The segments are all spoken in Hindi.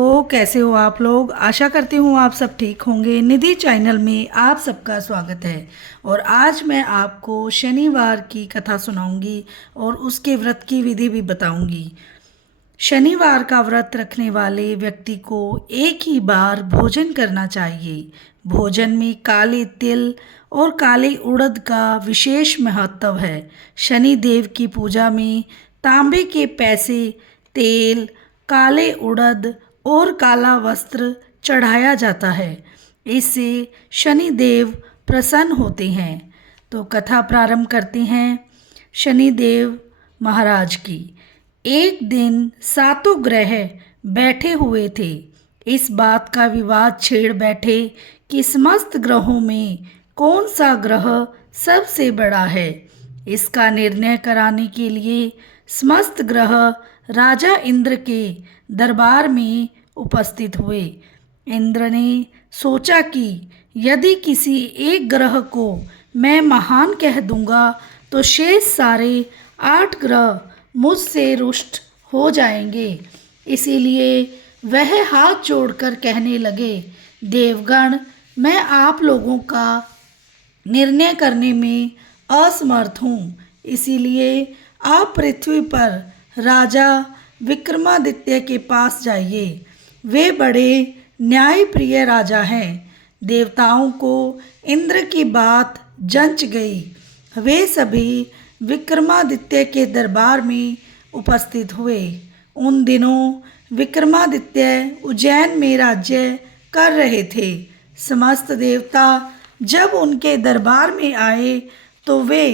दर्शकों, कैसे हो आप लोग। आशा करती हूँ आप सब ठीक होंगे। निधि चैनल में आप सबका स्वागत है। और आज मैं आपको शनिवार की कथा सुनाऊंगी और उसके व्रत की विधि भी बताऊंगी। शनिवार का व्रत रखने वाले व्यक्ति को एक ही बार भोजन करना चाहिए। भोजन में काले तिल और काले उड़द का विशेष महत्व है। शनि देव की पूजा में तांबे के पैसे, तेल, काले उड़द और काला वस्त्र चढ़ाया जाता है। इससे शनि देव प्रसन्न होते हैं। तो कथा प्रारंभ करते हैं शनि देव महाराज की। एक दिन सातों ग्रह बैठे हुए थे। इस बात का विवाद छेड़ बैठे कि समस्त ग्रहों में कौन सा ग्रह सबसे बड़ा है। इसका निर्णय कराने के लिए समस्त ग्रह राजा इंद्र के दरबार में उपस्थित हुए। इंद्र ने सोचा कि यदि किसी एक ग्रह को मैं महान कह दूंगा तो शेष सारे 8 ग्रह मुझसे रुष्ट हो जाएंगे। इसीलिए वह हाथ जोड़कर कहने लगे, देवगण, मैं आप लोगों का निर्णय करने में असमर्थ हूँ। इसीलिए आप पृथ्वी पर राजा विक्रमादित्य के पास जाइए। वे बड़े न्यायप्रिय राजा हैं। देवताओं को इंद्र की बात जंच गई। वे सभी विक्रमादित्य के दरबार में उपस्थित हुए। उन दिनों विक्रमादित्य उज्जैन में राज्य कर रहे थे। समस्त देवता जब उनके दरबार में आए तो वे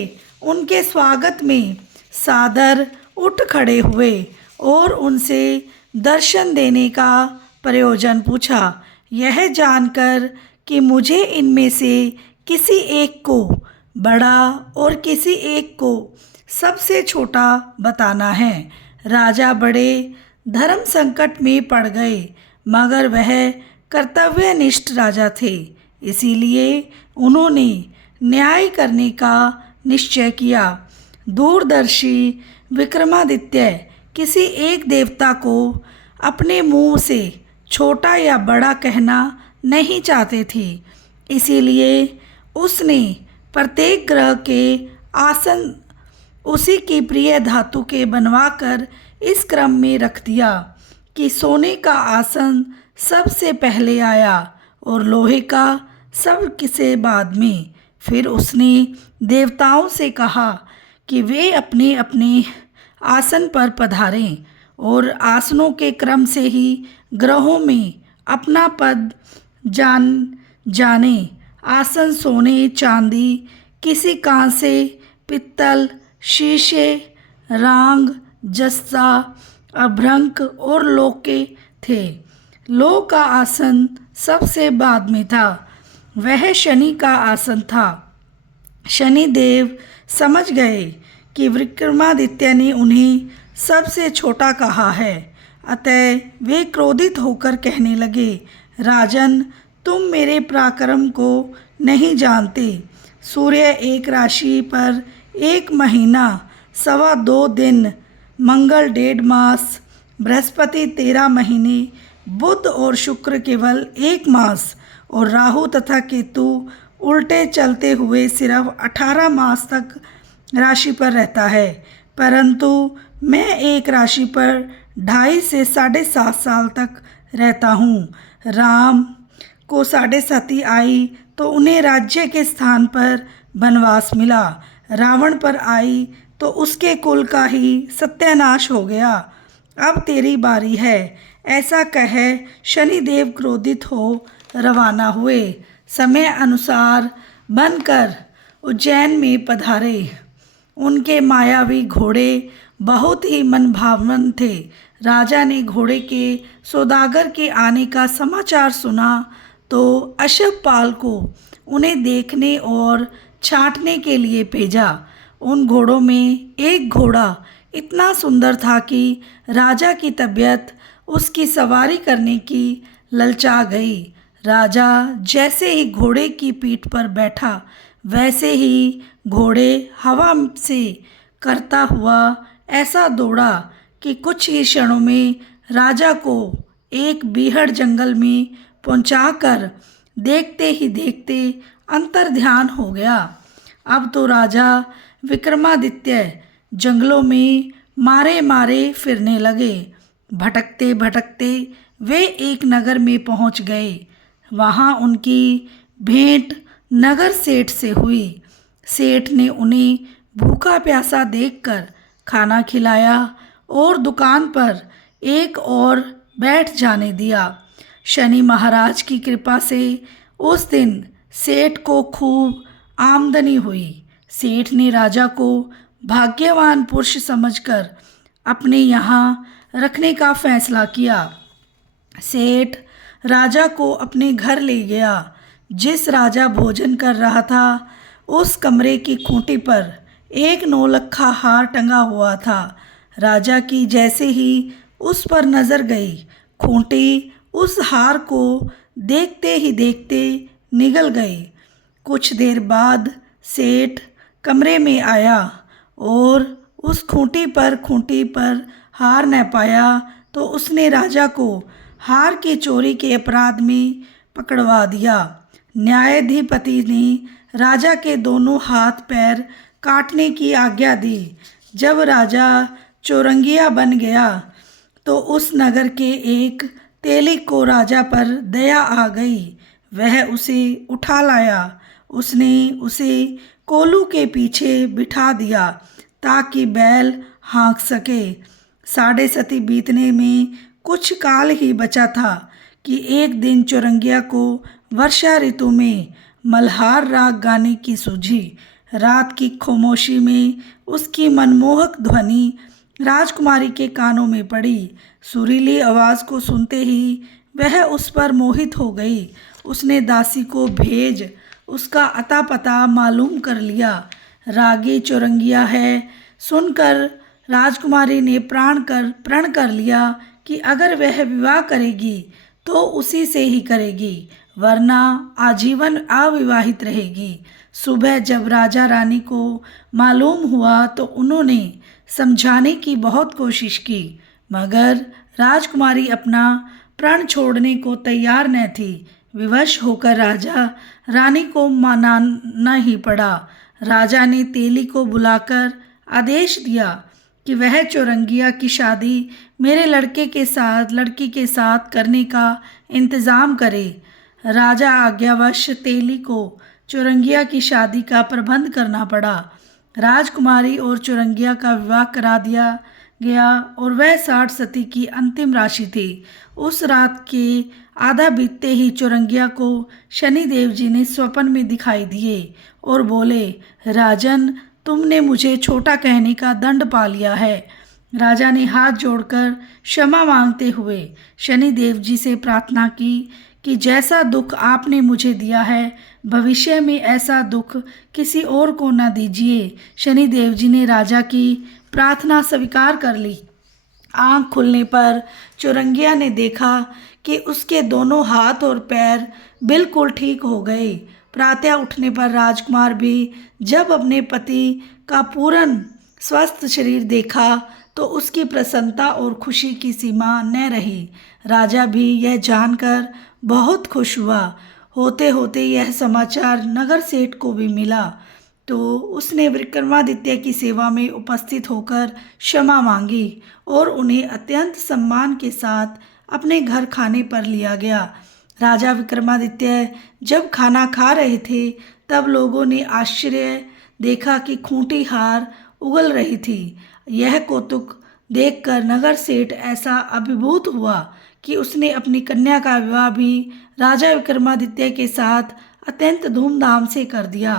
उनके स्वागत में सादर उठ खड़े हुए और उनसे दर्शन देने का प्रयोजन पूछा। यह जानकर कि मुझे इनमें से किसी एक को बड़ा और किसी एक को सबसे छोटा बताना है। राजा बड़े धर्म संकट में पड़ गए, मगर वह कर्तव्यनिष्ठ राजा थे। इसीलिए उन्होंने न्याय करने का निश्चय किया। दूरदर्शी विक्रमादित्य किसी एक देवता को अपने मुंह से छोटा या बड़ा कहना नहीं चाहते थे। इसीलिए उसने प्रत्येक ग्रह के आसन उसी की प्रिय धातु के बनवाकर इस क्रम में रख दिया कि सोने का आसन सबसे पहले आया और लोहे का सबसे बाद में। फिर उसने देवताओं से कहा कि वे अपने अपने आसन पर पधारें और आसनों के क्रम से ही ग्रहों में अपना पद जाने। आसन सोने, चांदी, किसी कांसे, पित्तल, शीशे, रांग, जस्ता, अभ्रंक और लौह के थे। लौह का आसन सबसे बाद में था। वह शनि का आसन था। शनि देव समझ गए कि विक्रमादित्य ने उन्हें सबसे छोटा कहा है। अतः वे क्रोधित होकर कहने लगे, राजन, तुम मेरे पराक्रम को नहीं जानते। सूर्य एक राशि पर 1 महीना 2.25 दिन, मंगल 1.5 मास, बृहस्पति 13 महीने, बुध और शुक्र केवल 1 मास और राहु तथा केतु उल्टे चलते हुए सिर्फ 18 मास तक राशि पर रहता है। परंतु मैं एक राशि पर 2.5 से 7.5 साल तक रहता हूँ। राम को 7.5 आई तो उन्हें राज्य के स्थान पर वनवास मिला। रावण पर आई तो उसके कुल का ही सत्यानाश हो गया। अब तेरी बारी है। ऐसा कह शनिदेव क्रोधित हो रवाना हुए। समय अनुसार बनकर उज्जैन में पधारे। उनके मायावी घोड़े बहुत ही मनभावन थे। राजा ने घोड़े के सौदागर के आने का समाचार सुना तो अश्वपाल को उन्हें देखने और छांटने के लिए भेजा। उन घोड़ों में एक घोड़ा इतना सुंदर था कि राजा की तबीयत उसकी सवारी करने की ललचा गई। राजा जैसे ही घोड़े की पीठ पर बैठा, वैसे ही घोड़े हवा से करता हुआ ऐसा दौड़ा कि कुछ ही क्षणों में राजा को एक बीहड़ जंगल में पहुंचाकर देखते ही देखते अंतर्ध्यान हो गया। अब तो राजा विक्रमादित्य जंगलों में मारे मारे फिरने लगे। भटकते भटकते वे एक नगर में पहुंच गए। वहां उनकी भेंट नगर सेठ से हुई। सेठ ने उन्हें भूखा प्यासा देखकर खाना खिलाया और दुकान पर एक और बैठ जाने दिया। शनि महाराज की कृपा से उस दिन सेठ को खूब आमदनी हुई। सेठ ने राजा को भाग्यवान पुरुष समझकर अपने यहाँ रखने का फैसला किया। सेठ राजा को अपने घर ले गया। जिस राजा भोजन कर रहा था उस कमरे की खूंटी पर एक नौलखा हार टंगा हुआ था। राजा की जैसे ही उस पर नज़र गई, खूंटी उस हार को देखते ही देखते निगल गई। कुछ देर बाद सेठ कमरे में आया और उस खूंटी पर हार न पाया तो उसने राजा को हार की चोरी के अपराध में पकड़वा दिया। न्यायाधिपति ने राजा के दोनों हाथ पैर काटने की आज्ञा दी। जब राजा चौरंगिया बन गया तो उस नगर के एक तेली को राजा पर दया आ गई। वह उसे उठा लाया। उसने उसे कोलू के पीछे बिठा दिया ताकि बैल हाँक सके। साढ़े सती बीतने में कुछ काल ही बचा था कि एक दिन चौरंगिया को वर्षा ऋतु में मल्हार राग गाने की सूझी। रात की खामोशी में उसकी मनमोहक ध्वनि राजकुमारी के कानों में पड़ी। सुरीली आवाज़ को सुनते ही वह उस पर मोहित हो गई। उसने दासी को भेज उसका अता पता मालूम कर लिया। रागी चौरंगिया है सुनकर राजकुमारी ने प्रण कर लिया कि अगर वह विवाह करेगी तो उसी से ही करेगी, वरना आजीवन अविवाहित रहेगी। सुबह जब राजा रानी को मालूम हुआ तो उन्होंने समझाने की बहुत कोशिश की, मगर राजकुमारी अपना प्रण छोड़ने को तैयार न थी। विवश होकर राजा रानी को मनाना ही पड़ा। राजा ने तेली को बुलाकर आदेश दिया कि वह चौरंगिया की शादी मेरे लड़की के साथ करने का इंतज़ाम करे। राजा आज्ञावश तेली को चौरंगिया की शादी का प्रबंध करना पड़ा। राजकुमारी और चौरंगिया का विवाह करा दिया गया और वह 60 सती की अंतिम राशि थी। उस रात के आधा बीतते ही चौरंगिया को शनिदेव जी ने स्वप्न में दिखाई दिए और बोले, राजन, तुमने मुझे छोटा कहने का दंड पा लिया है। राजा ने हाथ जोड़कर क्षमा मांगते हुए शनिदेव जी से प्रार्थना की कि जैसा दुख आपने मुझे दिया है भविष्य में ऐसा दुख किसी और को न दीजिए। शनिदेव जी ने राजा की प्रार्थना स्वीकार कर ली। आँख खुलने पर चौरंगिया ने देखा कि उसके दोनों हाथ और पैर बिल्कुल ठीक हो गए। प्रातः उठने पर राजकुमार भी जब अपने पति का पूर्ण स्वस्थ शरीर देखा तो उसकी प्रसन्नता और खुशी की सीमा न रही। राजा भी यह जानकर बहुत खुश हुआ। होते होते यह समाचार नगर सेठ को भी मिला तो उसने विक्रमादित्य की सेवा में उपस्थित होकर क्षमा मांगी और उन्हें अत्यंत सम्मान के साथ अपने घर खाने पर लिया गया। राजा विक्रमादित्य जब खाना खा रहे थे तब लोगों ने आश्चर्य देखा कि खूंटी हार उगल रही थी। यह कौतुक देखकर नगर सेठ ऐसा अभिभूत हुआ कि उसने अपनी कन्या का विवाह भी राजा विक्रमादित्य के साथ अत्यंत धूमधाम से कर दिया।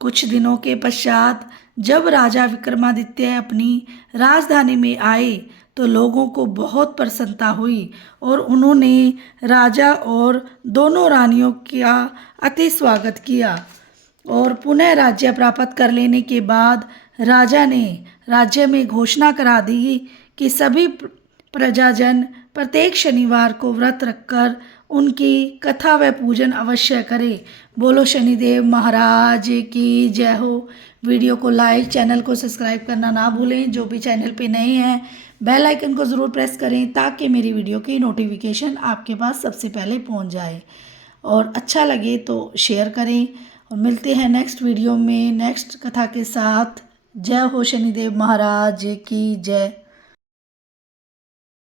कुछ दिनों के पश्चात जब राजा विक्रमादित्य अपनी राजधानी में आए तो लोगों को बहुत प्रसन्नता हुई और उन्होंने राजा और दोनों रानियों का अति स्वागत किया। और पुनः राज्य प्राप्त कर लेने के बाद राजा ने राज्य में घोषणा करा दी कि सभी प्रजाजन प्रत्येक शनिवार को व्रत रखकर उनकी कथा व पूजन अवश्य करें। बोलो शनिदेव महाराज की जय हो। वीडियो को लाइक, चैनल को सब्सक्राइब करना ना भूलें। जो भी चैनल पे नए हैं बेल आइकन को ज़रूर प्रेस करें ताकि मेरी वीडियो की नोटिफिकेशन आपके पास सबसे पहले पहुंच जाए। और अच्छा लगे तो शेयर करें और मिलते हैं नेक्स्ट वीडियो में नेक्स्ट कथा के साथ। जय हो शनिदेव महाराज की जय।